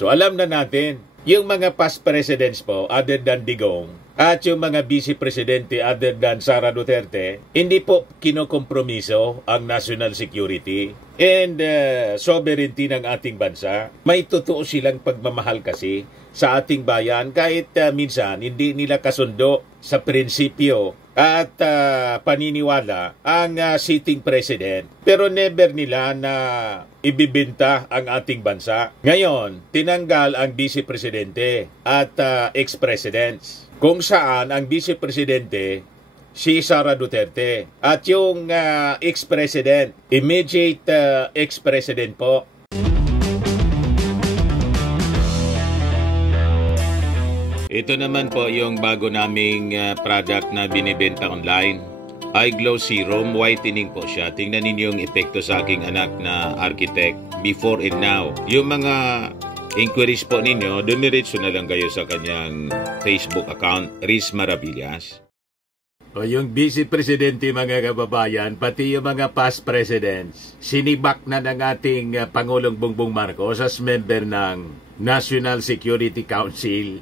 So alam na natin, yung mga past presidents po, other than Digong, at yung mga vice presidente other than Sara Duterte, hindi po kinokompromiso ang national security and sovereignty ng ating bansa. May totoo silang pagmamahal kasi sa ating bayan kahit minsan hindi nila kasundo sa prinsipyo at paniniwala ang sitting president. Pero never nila na ibibinta ang ating bansa. Ngayon, tinanggal ang vice presidente at ex-presidents. Kung saan ang vice presidente si Sara Duterte at yung ex-president, immediate ex-president po. Ito naman po yung bago naming product na binibenta online. iGlow Serum, whitening po siya. Tingnan ninyo yung epekto sa aking anak na architect before and now. Yung mga inquiries po ninyo, dumiretso na lang kayo sa kanyang Facebook account, Riz Maravillas. O yung vice presidente mga kababayan, pati yung mga past presidents, sinibak na ng ating Pangulong Bongbong Marcos as member ng National Security Council.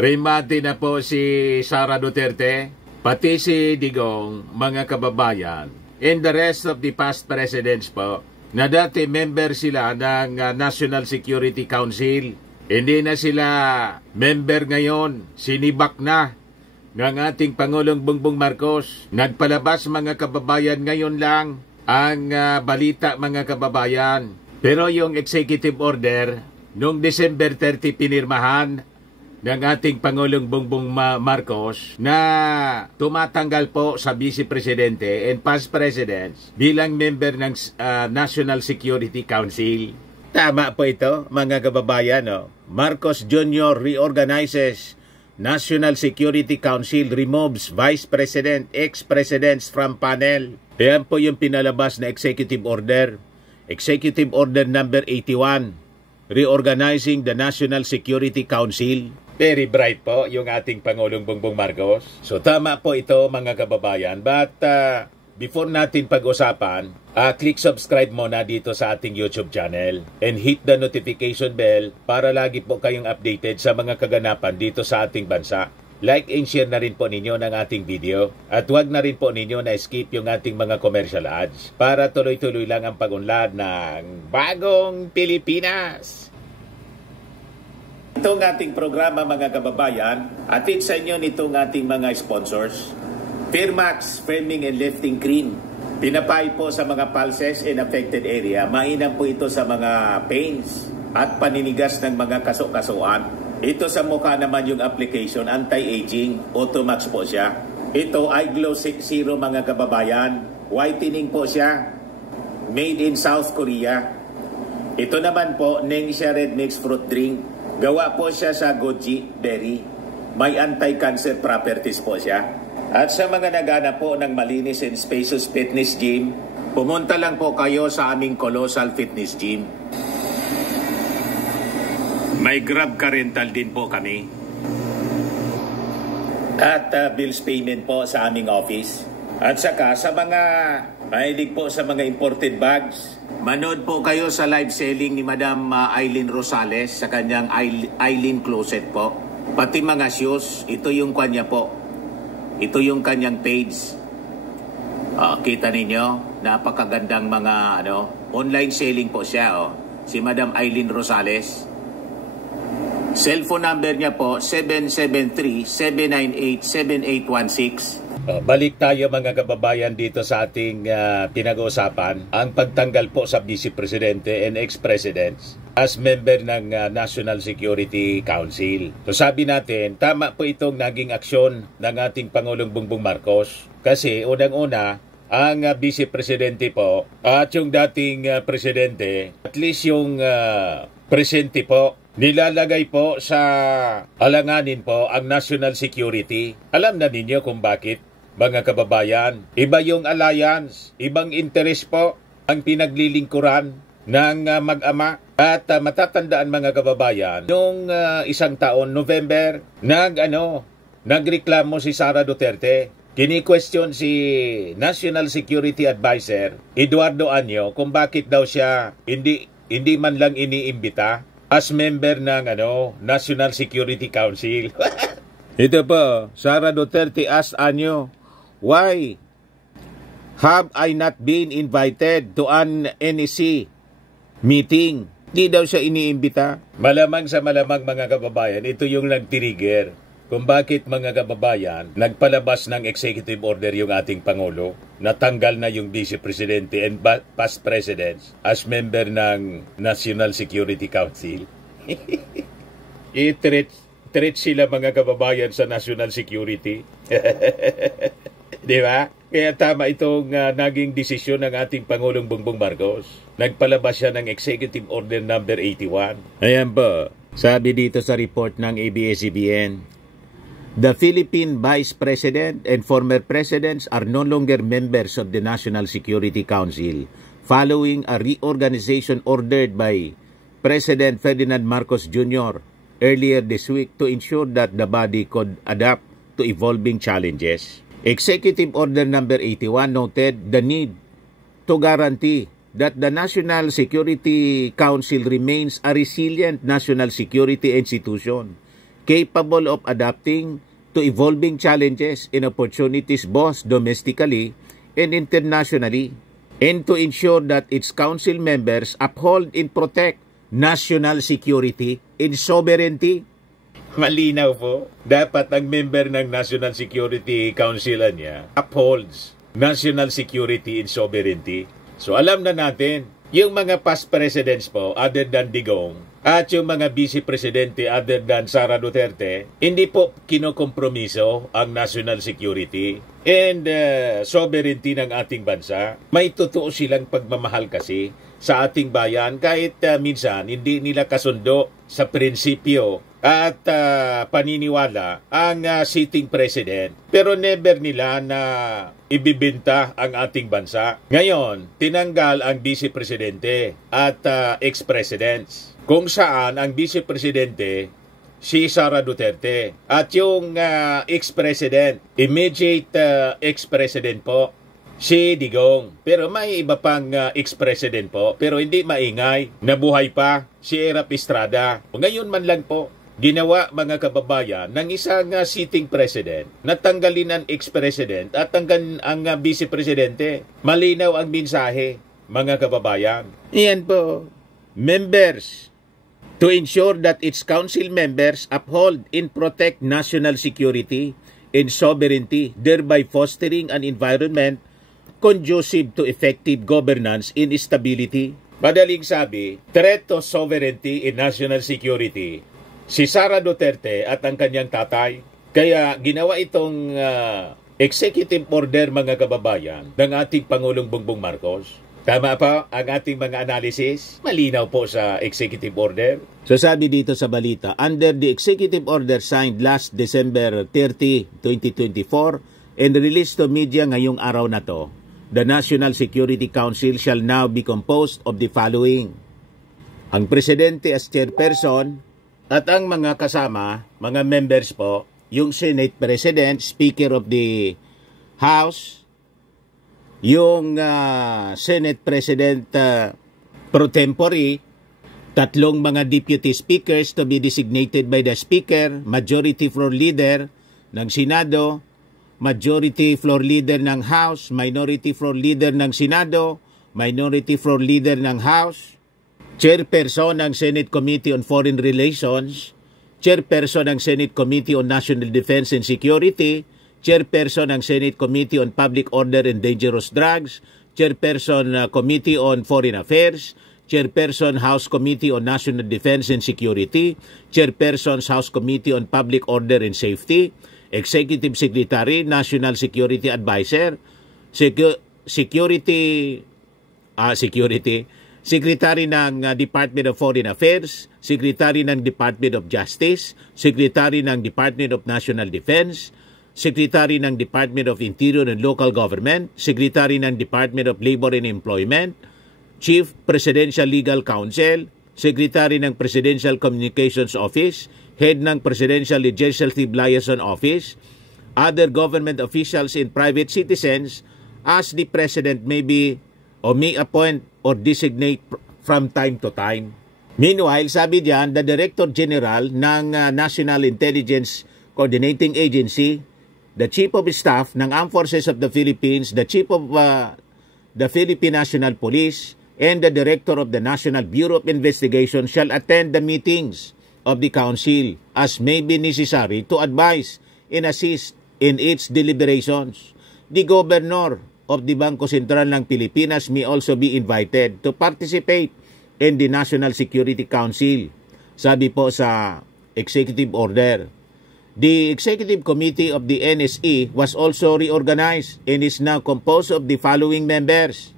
Rimati na po si Sara Duterte, pati si Digong, mga kababayan, and the rest of the past presidents po, na dati member sila ng National Security Council. Hindi na sila member ngayon, sinibak na ng ating Pangulong Bongbong Marcos. Nagpalabas mga kababayan ngayon lang ang balita mga kababayan. Pero yung executive order, noong December 30 pinirmahan ng ating Pangulong Bongbong Marcos na tumatanggal po sa Vice Presidente and past presidents bilang member ng National Security Council. Tama po ito, mga kababayan. No? Marcos Jr. reorganizes National Security Council, removes Vice President, ex-presidents from panel. Ayan po yung pinalabas na executive order. Executive Order number 81, reorganizing the National Security Council. Very bright po yung ating Pangulong Bongbong Marcos. So tama po ito mga kababayan. But before natin pag-usapan, click subscribe muna dito sa ating YouTube channel and hit the notification bell para lagi po kayong updated sa mga kaganapan dito sa ating bansa. Like and share na rin po ninyo ng ating video at huwag na rin po ninyo na skip yung ating mga commercial ads para tuloy-tuloy lang ang pag-unlad ng Bagong Pilipinas. Itong ating programa mga kababayan, atid sa inyo nitong ating mga sponsors. Firmax Firming and Lifting Cream. Pinapay po sa mga pulses in affected area. Mainam po ito sa mga pains at paninigas ng mga kaso-kasuan. Ito sa mukha naman yung application, anti-aging, Automax po siya. Ito iGlow 60 mga kababayan. Whitening po siya. Made in South Korea. Ito naman po, Nengxia Red Mix Fruit Drink. Gawa po siya sa goji berry. May anti-cancer properties po siya. At sa mga nagana po ng malinis and spacious fitness gym, pumunta lang po kayo sa aming Colossal Fitness Gym. May Grab Car Rental din po kami. At bills payment po sa aming office. At saka sa mga mahilig po sa mga imported bags, manood po kayo sa live selling ni Madam Aileen Rosales sa kanyang Aileen Closet po. Pati mga shoes, ito yung kanya po. Ito yung kanyang page. Kita ninyo, napakagandang mga online selling po siya. Si Madam Aileen Rosales. Cellphone number niya po, 773-798-7816. Balik tayo mga kababayan dito sa ating pinag-uusapan. Ang pagtanggal po sa Vice Presidente and ex-presidents as member ng National Security Council. So sabi natin, tama po itong naging aksyon ng ating Pangulong Bongbong Marcos. Kasi unang-una, ang Vice Presidente po at yung dating Presidente, at least yung Presidente po, nilalagay po sa alanganin po ang national security. Alam na ninyo kung bakit, mga kababayan. Iba yung alliance, ibang interest po ang pinaglilingkuran ng mag-ama. At matatandaan mga kababayan, noong isang taon, November, nagreklamo si Sara Duterte. Kini-question si National Security Advisor, Eduardo Año, kung bakit daw siya hindi man lang iniimbita as member ng National Security Council. Ito po, Sara Duterte asked Anyo, why have I not been invited to an NEC meeting? Di daw siya iniimbita. Malamang sa malamang mga kababayan, ito yung nag-trigger kung bakit mga kababayan nagpalabas ng executive order yung ating Pangulo. Natanggal na yung Vice Presidente and past presidents as member ng National Security Council. I-treat sila mga kababayan sa national security. Di ba? Kaya tama itong naging desisyon ng ating Pangulong Bongbong Marcos. Nagpalabas siya ng Executive Order number 81. Ayan po, sabi dito sa report ng ABS-CBN, the Philippine Vice President and former presidents are no longer members of the National Security Council following a reorganization ordered by President Ferdinand Marcos Jr. earlier this week to ensure that the body could adapt to evolving challenges. Executive Order number 81 noted the need to guarantee that the National Security Council remains a resilient national security institution capable of adapting to evolving challenges and opportunities both domestically and internationally, and to ensure that its council members uphold and protect national security and sovereignty. Malinaw po, dapat ang member ng National Security Council niya upholds national security and sovereignty. So alam na natin, yung mga past presidents po, other than Digong, at yung mga vice presidente other than Sara Duterte, hindi po kinokompromiso ang national security and sovereignty ng ating bansa. May totoo silang pagmamahal kasi sa ating bayan kahit minsan hindi nila kasundo sa prinsipyo at paniniwala ang sitting president. Pero never nila na ibibinta ang ating bansa. Ngayon, tinanggal ang vice presidente at ex-presidents. Kung saan ang vice presidente si Sara Duterte at yung ex-president, immediate ex-president po, si Digong. Pero may iba pang ex-president po, pero hindi maingay. Nabuhay pa si Erap Estrada. Ngayon man lang po, ginawa mga kababayan ng isang sitting president, natanggalin ang ex-president at ang vice-presidente. Malinaw ang mensahe, mga kababayan. Iyan po, members, to ensure that its council members uphold and protect national security and sovereignty, thereby fostering an environment conducive to effective governance and stability. Madaling sabi, threat to sovereignty and national security, si Sara Duterte at ang kanyang tatay. Kaya ginawa itong executive order mga kababayan ng ating Pangulong Bongbong Marcos. Tama pa ang ating mga analysis? Malinaw po sa executive order. So sabi dito sa balita, under the executive order signed last December 30, 2024 and released to media ngayong araw na to, the National Security Council shall now be composed of the following. Ang Presidente as chairperson at ang mga kasama, mga members po, yung Senate President, Speaker of the House, yung Senate President pro tempore, tatlong mga deputy speakers to be designated by the Speaker, majority floor leader ng Senado, majority floor leader ng House, minority floor leader ng Senado, minority floor leader ng House, chairperson ng Senate Committee on Foreign Relations, chairperson ng Senate Committee on National Defense and Security, chairperson ng Senate Committee on Public Order and Dangerous Drugs, chairperson Committee on Foreign Affairs, chairperson House Committee on National Defense and Security, chairperson House Committee on Public Order and Safety, executive secretary, National Security Advisor, secretary ng Department of Foreign Affairs, secretary ng Department of Justice, secretary ng Department of National Defense, secretary ng Department of Interior and Local Government, secretary ng Department of Labor and Employment, Chief Presidential Legal Counsel, secretary ng Presidential Communications Office, head ng Presidential Legislative Liaison Office, other government officials and private citizens as the President may be or may appoint or designate from time to time. Meanwhile, sabi diyan, the Director General ng National Intelligence Coordinating Agency, the Chief of Staff ng Armed Forces of the Philippines, the Chief of the Philippine National Police, and the Director of the National Bureau of Investigation shall attend the meetings of the Council as may be necessary to advise and assist in its deliberations. The Governor of the Bangko Sentral ng Pilipinas may also be invited to participate in the National Security Council. Sabi po sa executive order. The Executive Committee of the NSE was also reorganized and is now composed of the following members.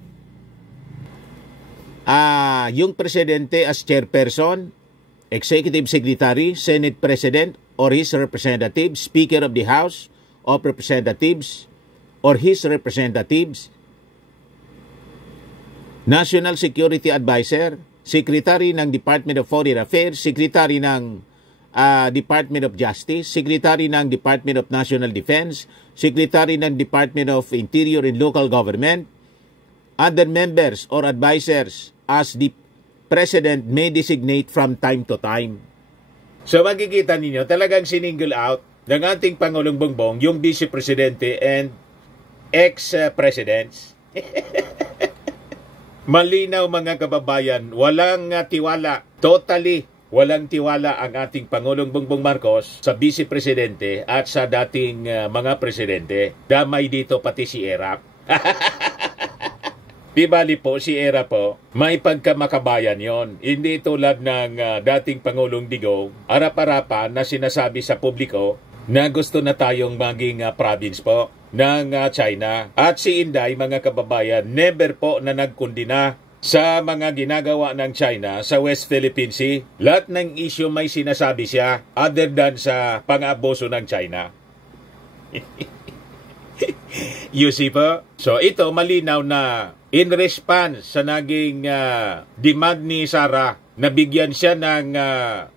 Yung Presidente as Chairperson, Executive Secretary, Senate President or his representative, Speaker of the House of Representatives or his representatives, National Security Advisor, Secretary ng Department of Foreign Affairs, Secretary ng Department of Justice, Secretary ng Department of National Defense, Secretary ng Department of Interior and Local Government, other members or advisors as the President may designate from time to time. So makikita ninyo, talagang siningle out ng ating Pangulong Bongbong yung Vice Presidente and ex-presidents. Malinaw mga kababayan, walang tiwala, totally walang tiwala ang ating Pangulong Bongbong Marcos sa Vice Presidente at sa dating mga presidente. Damay dito pati si Erap. Di bali po, si Era po, may pagkamakabayan yon. Hindi tulad ng dating Pangulong Digong, arap-arapan na sinasabi sa publiko na gusto na tayong maging province po ng China. At si Inday, mga kababayan, never po na nagkundina sa mga ginagawa ng China sa West Philippine Sea. Lahat ng issue may sinasabi siya other than sa pang-abuso ng China. You see po? So ito malinaw na in response sa naging demand ni Sara na bigyan siya ng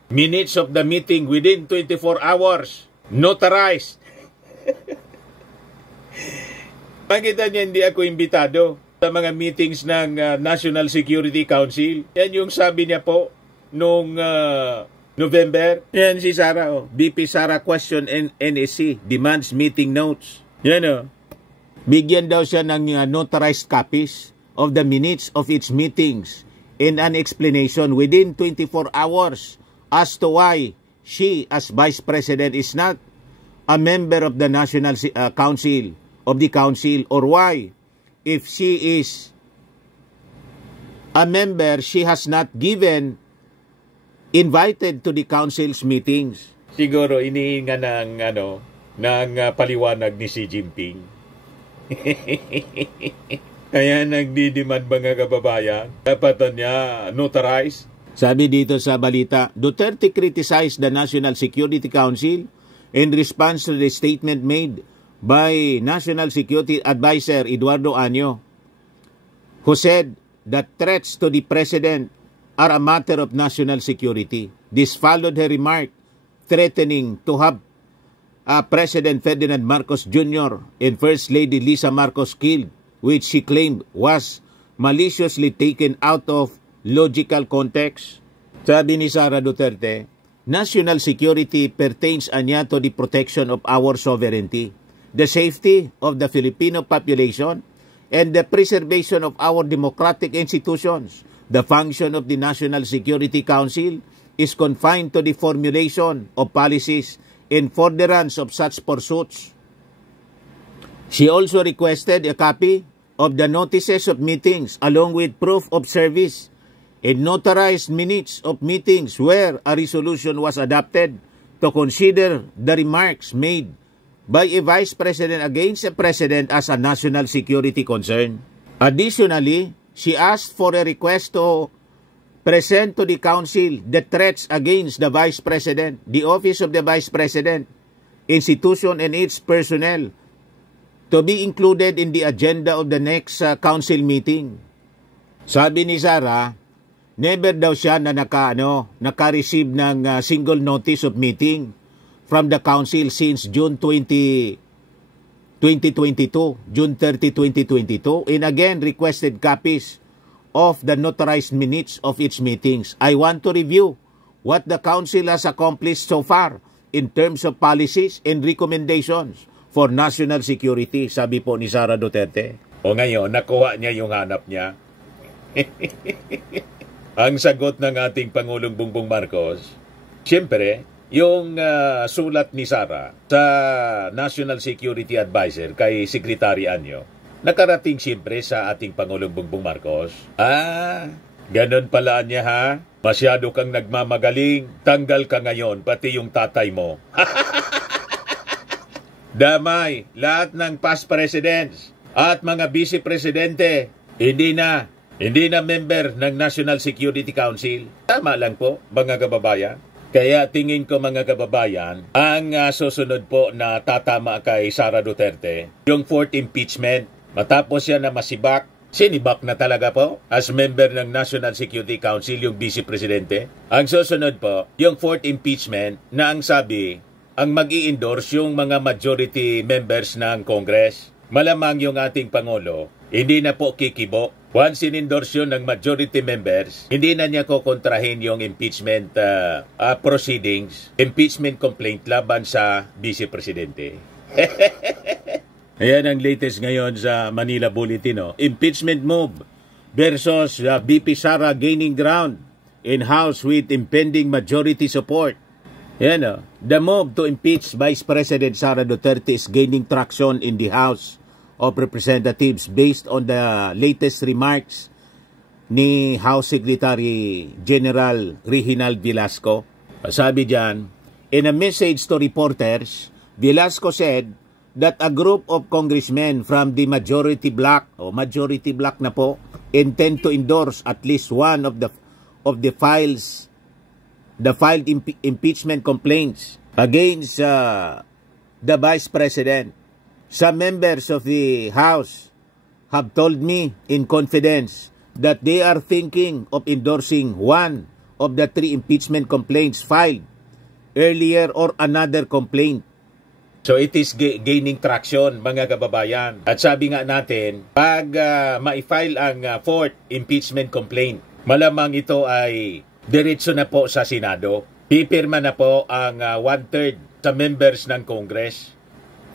minutes of the meeting within 24 hours. Notarized. Pakita niya hindi ako imbitado sa mga meetings ng National Security Council. Yan yung sabi niya po nung November. Yan si Sara. VP Sara question NSC demands meeting notes. Yan bigyan daw siya ng notarized copies of the minutes of its meetings and an explanation within 24 hours as to why she as Vice President is not a member of the National Council of the Council, or why if she is a member, she has not given invited to the Council's meetings. Siguro inihinga ng paliwanag ni Xi Jinping. Kaya nagdidemand mga kababayan, dapat niya notarize. Sabi dito sa balita, Duterte criticized the National Security Council in response to the statement made by National Security Advisor Eduardo Año, who said that threats to the President are a matter of national security. This followed her remark threatening to have President Ferdinand Marcos Jr. and First Lady Lisa Marcos killed, which she claimed was maliciously taken out of logical context. Sabi ni Sara Duterte, national security pertains anya to the protection of our sovereignty, the safety of the Filipino population, and the preservation of our democratic institutions. The function of the National Security Council is confined to the formulation of policies in furtherance of such pursuits. She also requested a copy of the notices of meetings along with proof of service and notarized minutes of meetings where a resolution was adopted to consider the remarks made by a Vice President against a President as a national security concern. Additionally, she asked for a request to present to the Council the threats against the Vice President, the Office of the Vice President, institution and its personnel to be included in the agenda of the next Council meeting. Sabi ni Sara, never daw siya na naka-receive ng single notice of meeting from the Council since June 2022, June 30, 2022, and again requested copies of the notarized minutes of its meetings. I want to review what the Council has accomplished so far in terms of policies and recommendations for national security, sabi po ni Sara Duterte. O ngayon, nakuha niya yung hanap niya. Ang sagot ng ating Pangulong Bongbong Marcos, siyempre, yung sulat ni Sara sa National Security Advisor kay Secretary Anyo, nakarating siyempre sa ating Pangulong Bongbong Marcos. Ganon pala niya ha? Masyado kang nagmamagaling, tanggal ka ngayon, pati yung tatay mo. Damay, lahat ng past presidents at mga vice presidente, hindi na member ng National Security Council. Tama lang po, mga kababayan. Kaya tingin ko mga kababayan, ang susunod po na tatama kay Sara Duterte, yung fourth impeachment, matapos siya na masibak, sinibak na talaga po as member ng National Security Council yung Vice Presidente. Ang susunod po, yung fourth impeachment na ang sabi, ang mag-i-endorse yung mga majority members ng Congress. Malamang yung ating Pangulo, hindi na po kikibo. Once in-endorse yun ng majority members, hindi na niya kukontrahin yung impeachment proceedings, impeachment complaint laban sa Vice Presidente. Ayan ang latest ngayon sa Manila Bulletin. No? Impeachment move versus VP Sara gaining ground in House with impending majority support. Ayan, no? The move to impeach Vice President Sara Duterte is gaining traction in the House of Representatives based on the latest remarks ni House Secretary General Reginald Velasco. Sabi diyan, in a message to reporters, Velasco said that a group of congressmen from the majority bloc na po, intend to endorse at least one of the filed impeachment complaints against the Vice President. Some members of the House have told me in confidence that they are thinking of endorsing one of the 3 impeachment complaints filed earlier or another complaint. So it is gaining traction, mga kababayan. At sabi nga natin, pag ma-file ang 4th impeachment complaint, malamang ito ay diretso na po sa Senado. Pipirma na po ang 1/3 sa members ng Congress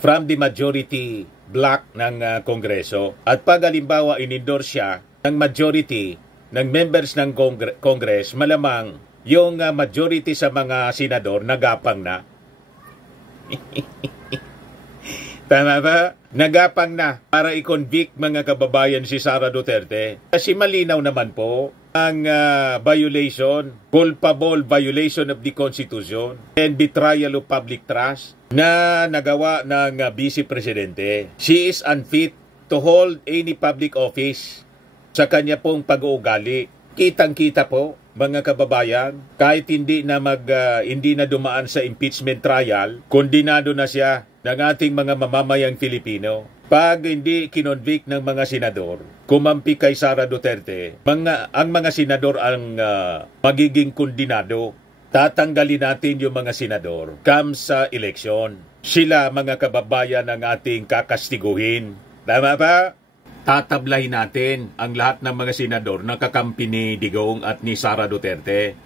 from the majority block ng Kongreso. At pag halimbawa in-endorse siya ng majority ng members ng Congress, malamang yung majority sa mga senador nagapang na. Tama ba? Nagapang na para i-convict mga kababayan si Sara Duterte. Kasi malinaw naman po ang violation, culpable violation of the Constitution and betrayal of public trust na nagawa ng Vice Presidente. She is unfit to hold any public office sa kanya pong pag-uugali. Kitang-kita po, mga kababayan, kahit hindi na dumaan sa impeachment trial, kondinado na siya ng ating mga mamamayang Filipino. Pag hindi kinonvict ng mga senador, kumampi kay Sara Duterte, ang mga senador ang magiging kondinado. Tatanggalin natin yung mga senador come sa eleksyon. Sila, mga kababayan, ang ating kakastiguhin. Tama ba? Tatablahin natin ang lahat ng mga senador na kakampi ni Digong at ni Sara Duterte.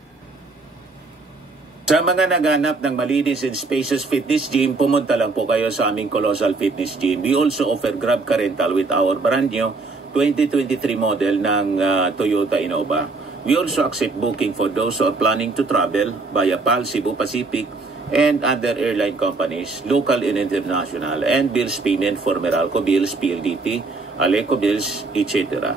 Sa mga naghanap ng malinis and spacious fitness gym, pumunta lang po kayo sa aming Colossal Fitness Gym. We also offer Grab Car Rental with our brand new 2023 model ng Toyota Innova. We also accept booking for those who are planning to travel via PAL, Cebu Pacific, and other airline companies, local and international, and bills payment for Meralco Bills, PLDT, Aleco Bills, etc.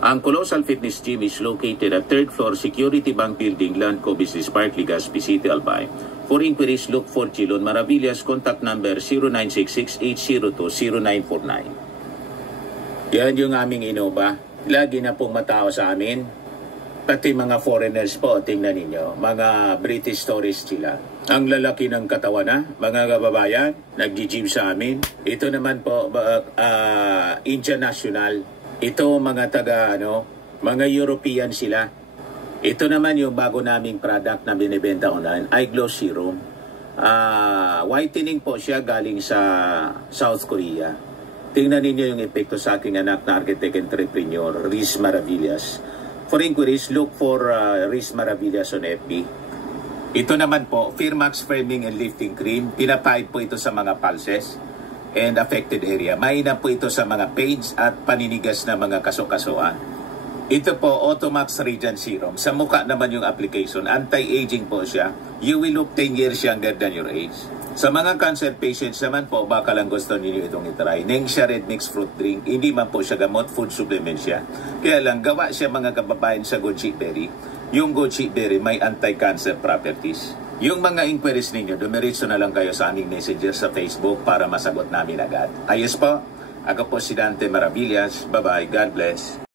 Ang Colossal Fitness Gym is located at 3rd floor Security Bank Building, Landco Business Park, Legazpi City, Albay. For inquiries, look for Chilon Maravillas. Contact number 0966-802-0949. Yan yung aming Innova. Lagi na pong matao sa amin. Pati mga foreigners po, tingnan ninyo. Mga British tourists sila. Ang lalaki ng katawan na, mga kababayan, nag-gym sa amin. Ito naman po, Indian National. Ito mga mga European sila. Ito naman yung bago naming product na binibenta online, iGlow Serum. Whitening po siya galing sa South Korea. Tingnan ninyo yung epekto sa aking anak na architect entrepreneur, Riz Maravillas. For inquiries, look for Riz Maravillas on FB. Ito naman po, Firmax Framing and Lifting Cream. Pinapahid po ito sa mga pulses and affected area. Mainam po ito sa mga pains at paninigas na mga kasukasuan. Ito po, Automax Radiant Serum. Sa mukha naman yung application. Anti-aging po siya. You will look 10 years younger than your age. Sa mga cancer patients naman po, baka lang gusto niyo itong itry. Nengxia Red Mix Fruit Drink. Hindi man po siya gamot, food supplement siya. Kaya lang, gawa siya mga kababayan sa goji berry. Yung goji berry may anti-cancer properties. Yung mga inquiries ninyo, dumiretso na lang kayo sa aming messenger sa Facebook para masagot namin agad. Ayos po, ako po si Dante Maravillas. Bye-bye. God bless.